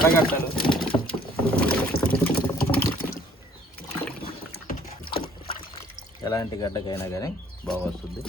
ఎర్రగడ్డలు, ఎలాంటి గడ్డకైనా కానీ బాగా వస్తుంది.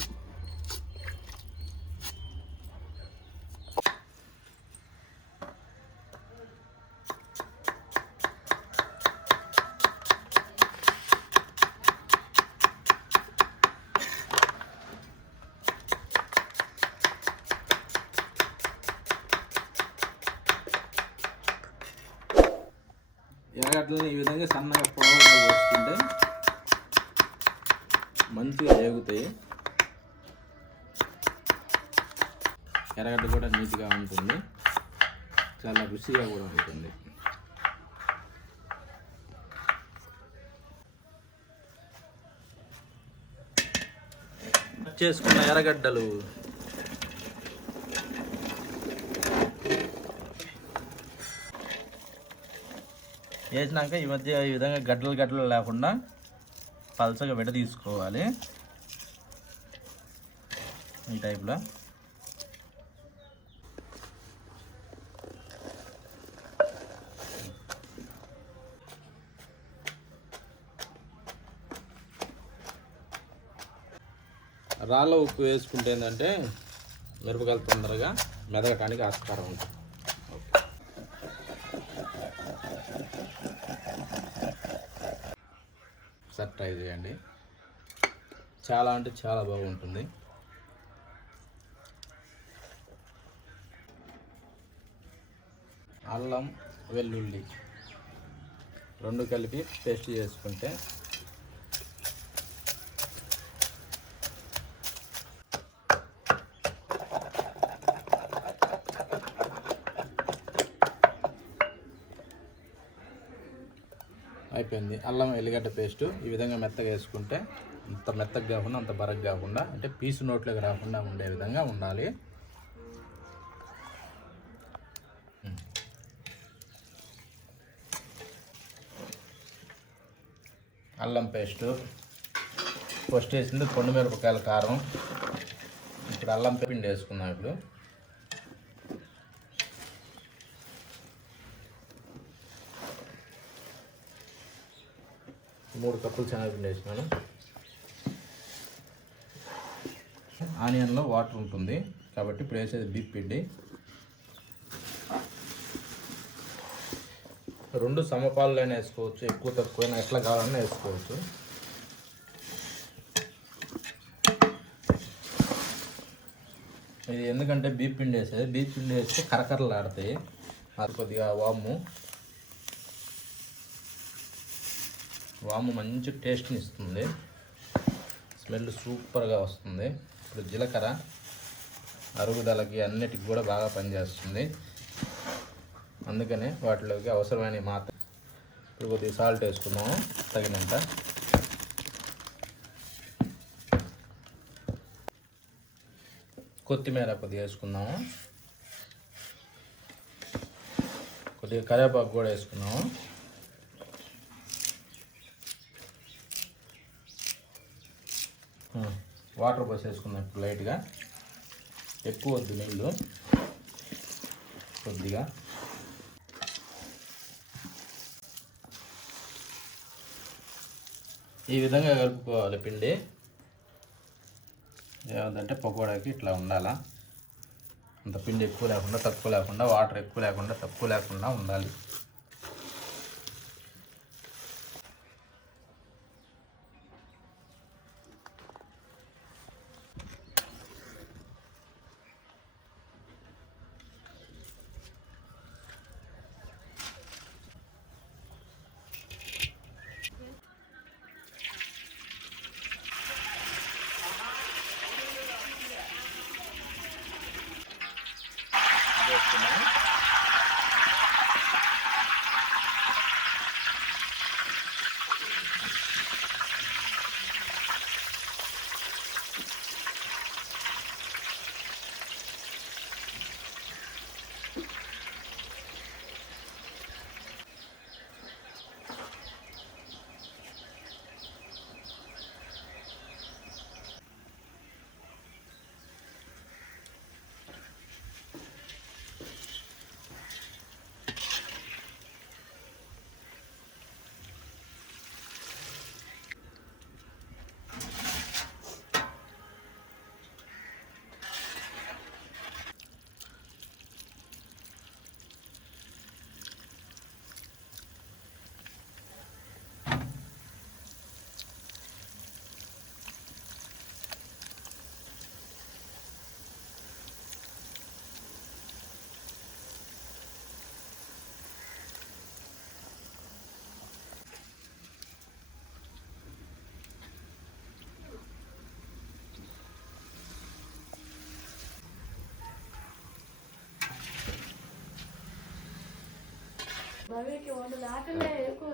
ఎర్రగడ్డలని ఈ విధంగా సన్నగా పొడవుగా పోసుకుంటే మంచిగా వేగుతాయి. ఎర్రగడ్డ కూడా నీట్గా ఉంటుంది, చాలా రుచిగా కూడా ఉంటుంది. చేసుకున్న ఎర్రగడ్డలు వేసినాక ఈ మధ్య ఈ విధంగా గడ్డలు గడ్డలు లేకుండా పల్చగా విడ తీసుకోవాలి. ఈ టైప్లో రాళ్ళ ఉప్పు వేసుకుంటే ఏంటంటే మిరపకాయలు తొందరగా మెదగటానికి ఆస్కారం ఉంటుంది. ఒకసారి ట్రై చేయండి, చాలా అంటే చాలా బాగుంటుంది. అల్లం వెల్లుల్లి రెండు కలిపి పేస్ట్ చేసుకుంటే అయిపోయింది. అల్లం ఎల్లిగడ్డ పేస్టు ఈ విధంగా మెత్తగా వేసుకుంటే అంత మెత్తగా కాకుండా అంత బరగ్గా కాకుండా అంటే పీసు నోట్లోకి రాకుండా ఉండే విధంగా ఉండాలి. అల్లం పేస్టు ఫస్ట్ వేసింది పండు మిరపకాయల కారం. ఇప్పుడు అల్లం పిండి వేసుకున్నాం. ఇప్పుడు మూడు కప్పులు శనగపిండి వేసినాను. ఆనియన్లో వాటర్ ఉంటుంది కాబట్టి ఇప్పుడు వేసేది బీప్ పిండి. రెండు సమపాలైనా వేసుకోవచ్చు, ఎక్కువ తక్కువైనా ఎట్లా కావాలన్నా వేసుకోవచ్చు. ఇది ఎందుకంటే బీప్ పిండి వేసేది, బీప్ పిండి వేస్తే కరకరలు ఆడతాయి. అది కొద్దిగా వాము మంచి టేస్ట్ని ఇస్తుంది, స్మెల్ సూపర్గా వస్తుంది. ఇప్పుడు జీలకర్ర అరుగుదలకి అన్నిటికి కూడా బాగా పనిచేస్తుంది, అందుకనే వాటిలోకి అవసరమైన మాత్రం. ఇప్పుడు కొద్దిగా సాల్ట్ వేసుకున్నాము తగినంత. కొత్తిమీర కొద్దిగా వేసుకున్నాము, కొద్దిగా కరివేపాకు కూడా వేసుకున్నాము. వాటర్ పోసేసుకున్నాం ఇప్పుడు లైట్గా, ఎక్కువ వద్దు నీళ్ళు, కొద్దిగా. ఈ విధంగా కలుపుకోవాలి పిండి. ఏమంటే పకోడాకి ఇట్లా ఉండాలా, అంత పిండి ఎక్కువ లేకుండా తక్కువ లేకుండా, వాటర్ ఎక్కువ లేకుండా తక్కువ లేకుండా ఉండాలి. భవికి వంటలు ఆకలే ఎక్కువ